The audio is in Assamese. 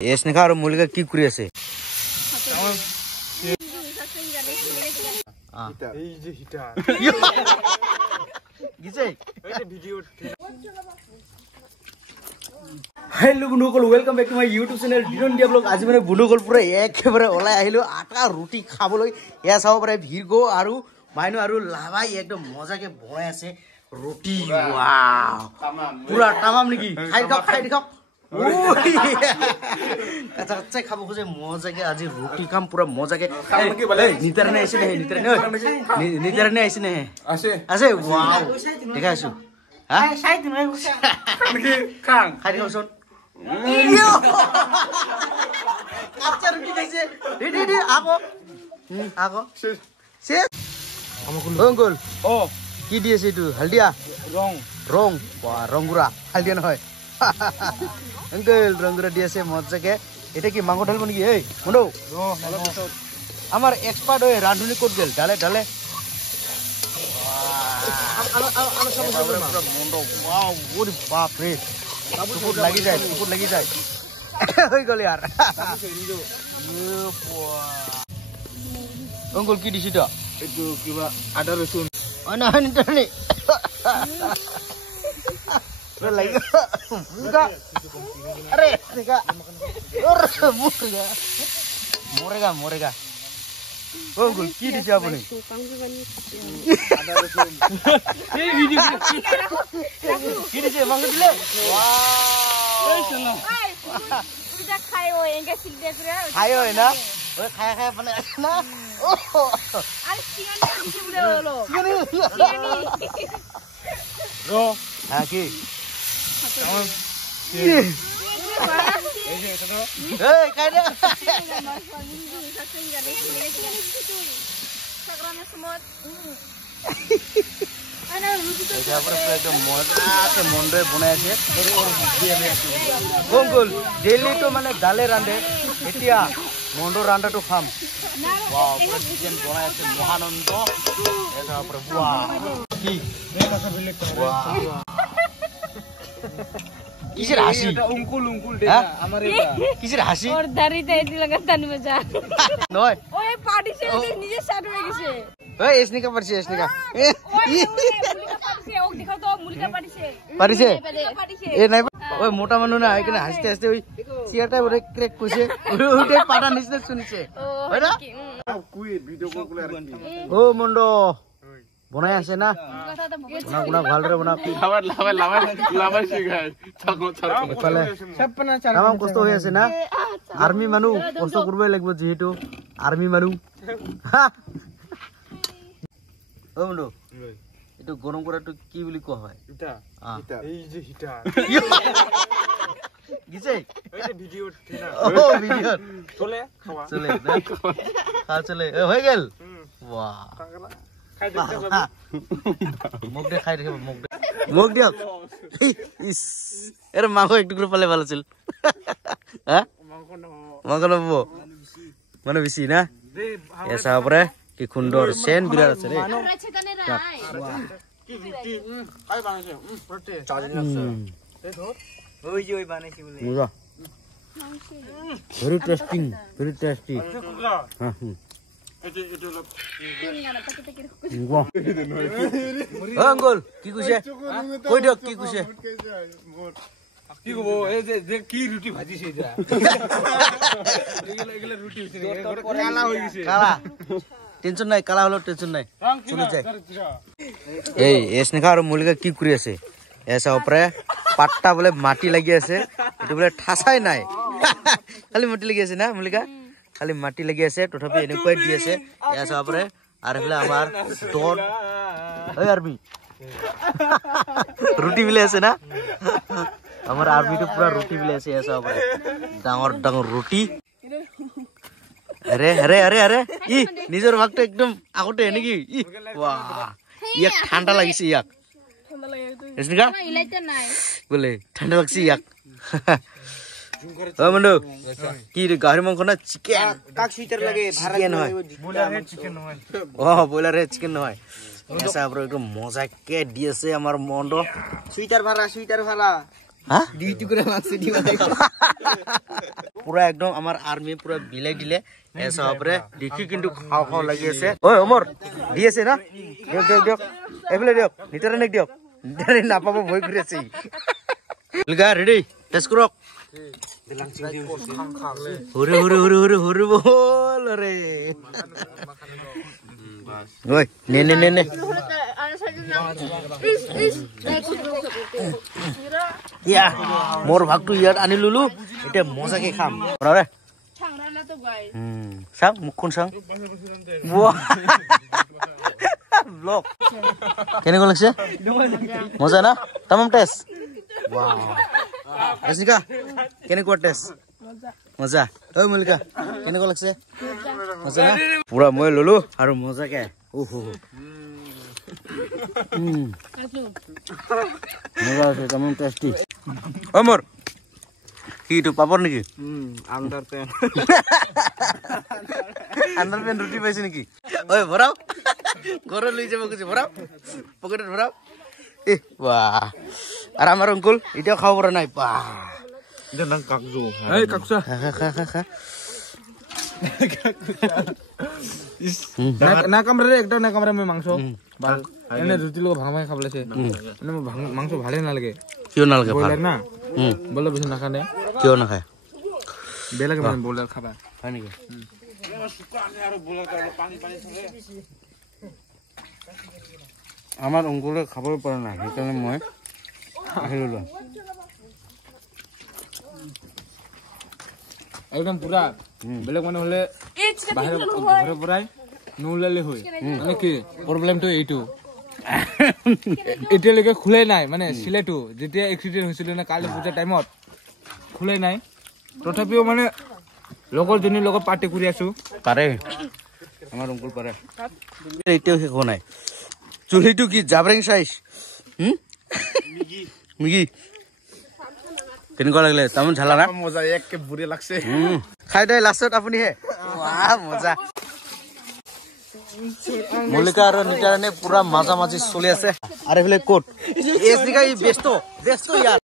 স্নেহা আৰু মল্লিকা কি কৰি আছে? हेलो बुनुकल welcome back to my YouTube channel डिडन डिया ब्लॉग। आज मैं बुनुकल पूरा एकेबारे ओলাই আহিলো আটা ৰুটি খাবলৈ। এয়া চাব পাৰে ভিৰগো আৰু মাইনো আৰু লাভাই একদম মজাকে বনাই আছে ৰুটি। ওয়াও পুরা তামাম নেকি? খাই খাও আচ্ছা আচ্ছা খাব খুঁজে মজাকে আজি ৰুটি খাম পুরা মজাকে। নিতারনে আছে নে নিতারনে আছে নে আছে আছে ওয়াও দেখা আছো হ্যাঁ খাই খাও শুন কাঁচা রুটি খাইছে রেডি আগো আগো শেষ অঙ্কুল ও কি দিয়েছে এটু হালদিয়া রং রং রংগুড়া হালদিয়া নহয় অঙ্কুল রংগুড়া দিয়েছে মজাকে। এটা কি মাংস ঢালব নাকি? এই মন্ডু আমার এক্সপার্ট হয়ে রাঁধুনি কত গেল ডালে ডালে বাপ রে টুকুর লাগি যায় হয়ে গেল আর অঙ্কুল কি দিছি তো একটু কিবা আদা রসুন মরেগা অঙ্কুল কি দিছে আপনি? কি দিছে মাংস দিলে? খাই হয় না খাই খাই মানে না হ্যাঁ কি মন্ডে বনাই আছে অঙ্কুল ডেইলি তো মানে ডালে রান্ধে এতিয়া মন্ডৰ ৰান্ধাটো খাম। চিকেন বনাই আছে মহানন্দ কি কিসের হাসি? অঙ্কুল আমার কিসের হাসি? ওর দাড়িতে এটি লাগা তানি মজা নয় ওই পার্টিছে নিজে সাট হয়ে গেছে। ওই এসনিকা পারছে এসনিকা ওক দেখাও তো মুলিকা পারিছে এ নাই ওই মোটা মানুষ না এখানে হাসতে হাসতে ওই চেয়ারটা ওরে ক্র্যাক কইছে ওইটা পাটা নিচে শুনছে হয় না কুই ভিডিও কল করে আর কি ও মন্ডো বনাই আছে না গুনা ভালরে বনা লাভাই শিখায় চলে কাম কষ্ট হৈ আছে না আর্মি মানুহ কষ্ট করবই লাগবে যেহেতু আর্মি মানুহ ও মন্ডো এটো গরম করাটো কি বলি কোয়া হয়? এটা এই যে হিটা গিছে এই ভিডিও না ও ভিডিও চলে খাওয়া চলে খাওয়া চলে হয়ে গেল বাহ খাই দেখতে বাবু মুখ দে খাই দেখে মুখ দিও ইস এর মাংস একটু করে পালে ভালো ছিল হ্যাঁ মাংস নবো মানে বেশি না এসা পরে কি সুন্দর সেন বিরাট আছে রে কি রুটি খাই বানাইছে রুটি চাজনি আছে এই ধর ওই যে ওই বানাইছি বলে মুজা ভেরি টেস্টি হ্যাঁ এটি তিন গানা প্যাকেটে কি অঙ্কুল কি কইছে কই দিও কি কইছে কি গো এই যে কি রুটি ভাজিছে এটা এগুলা রুটি হইছে কালা হই গেছে কালা টেনশন নাই কালা হলো টেনশন নাই চলে যায়। এই স্নেহা আৰু মল্লিকা কি কৰি আছে? এসা উপরে পাট্টা বলে মাটি লাগি আছে এটো বলে ঠাসাই নাই খালি মাটি লাগি আছে না মল্লিকা খালি মাটি লাগি আছে তথাপি এনেকৈ দি আছে এসা উপরে আর এফালে আমার ডট ওই আর্মি রুটি বিলে আছে না আমার আর্মি তো পুরা রুটি বিলে আছে এসা উপরে ডাঙর ডাঙর রুটি আরে আরে আরে আরে ই নিজের ভাগটা একদম আগতে নাকি ই বাহ ইয়াক ঠান্ডা লাগিছে ইয়াক ঠান্ডা লাগে এসনিকা ইলাইতে নাই বলে ঠান্ডা লাগছে ইয়াক ও মন্ডু কি রে গাহরি মাংস না চিকেন কাক সুইটার লাগে চিকেন হয় বয়লার চিকেন হয় ও বয়লার চিকেন হয় এসা পুরো একদম মজাকে দিয়েছে আমার মন্ডু সুইটার ভাড়া হা পুরা একদম আমার আর্মি পুরা বিলাই দিলে এসবরে দেখি কিন্তু খাও খাও লাগি আছে ওই ওমর দি আছে না দিয়ক দিয়ক দিয়ক এফলে দিয়ক নিতরে নেক দিয়ক নিতরে না পাবো ভয় করেছি লগা রেডি টেস্ট করক হুরে হুরে হুরে হুরে হুরে বল রে ওই নে নে নে নে ইয়া মোর ভাগটো ইয়াত আনি লুলু এটা মজাকে খাম রে sang মুখখন sang ব্লক কেনে লাগছে মজা না তামাম টেস্ট ওয়াও রসিকা কেনে টেস্ট মজা ওই মলিকা কেনে লাগছে মজা না পুরা মই ললো আৰু মজাকে ওহো মজা আছে তামাম টেস্টি অমর কি তো পাপড় নাকি আন্ডারপ্যান্ট রুটি পাইছে নাকি ওই ভরাও ঘরে লই যাব কিছু ভরাও পকেটে ভরাও এ বাহ আর আমার অঙ্কুল এটাও খাওয়া পড়া নাই বাহ এটা নাম কাকজু এই কাকসা খা খা খা খা না কামরে একটা না কামরে মই মাংস ভাল এনে রুটি লগ ভাঙাই খাবলেছে এনে মাংস ভালে না লাগে কিও না লাগে বলে না বলে বেশি না খানে কিও না খায় বেলাকে মানে বলে খাবা হয় নাকি আমার অঙ্কুলে খাবই পারা না সেইকাৰণে মই আহিলো একদম পুৰা বেলেগ মানে হলে বাহিৰে ঘৰে পৰাই নুলালে হয় মানে কি প্ৰবলেমটো এইটো এতিয়ালৈকে খুলে নাই মানে সিলেটো যেতিয়া এক্সিডেন্ট হৈছিল না কালি পূজা টাইমত খুলে নাই তথাপিও মানে লগৰ জনী লগত পাৰ্টি কৰি আছো পাৰে আমাৰ অঙ্কুল পাৰে এতিয়াও শেষ হোৱা নাই চুলিটো কি জাবৰেং সাইজ মিগি কেনেকুৱা লাগিলে তামোল ঝালা না মজা একে বুঢ়ী লাগছে খাই দে লাষ্টত আপুনি হে মজা মল্লিকা আৰু নিতাৰণে পুৰা মাজা মাজি চলি আছে আৰু এইফালে ক'ত ব্যস্ত ইয়াৰ